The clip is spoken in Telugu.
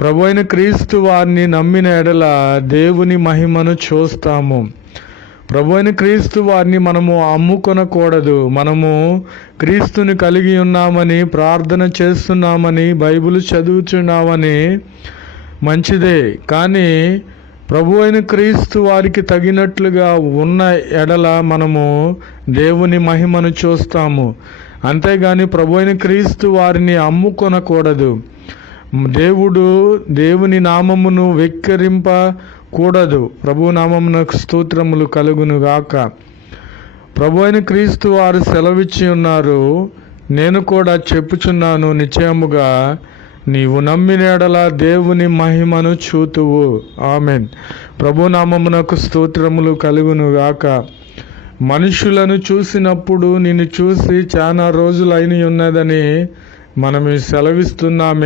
ప్రభు అయిన క్రీస్తు వారిని నమ్మిన ఎడల దేవుని మహిమను చూస్తాము. ప్రభు అయిన క్రీస్తు వారిని మనము అమ్ముకొనకూడదు. మనము క్రీస్తుని కలిగి ఉన్నామని, ప్రార్థన చేస్తున్నామని, బైబిల్ చదువుతున్నామని మంచిదే. కానీ ప్రభు అయిన క్రీస్తు వారికి తగినట్లుగా ఉన్న ఎడల మనము దేవుని మహిమను చూస్తాము. అంతేగాని ప్రభు అయిన క్రీస్తు వారిని అమ్ముకొనకూడదు. దేవుని నామమును వెక్కిరింపకూడదు. ప్రభు నామమునకు స్తోత్రములు కలుగును గాక. ప్రభు అయిన క్రీస్తు వారు సెలవిచ్చి ఉన్నారు, నేను కూడా చెప్పుచున్నాను, నిశ్చయముగా నీవు నమ్మిన ఎడల దేవుని మహిమను చూతువు. ఆమెన్. ప్రభు నామమునకు స్తోత్రములు కలుగును గాక. మనుషులను చూసినప్పుడు నిన్ను చూసి చాలా రోజులైన ఉన్నదని మనం సెలవిస్తున్నామే.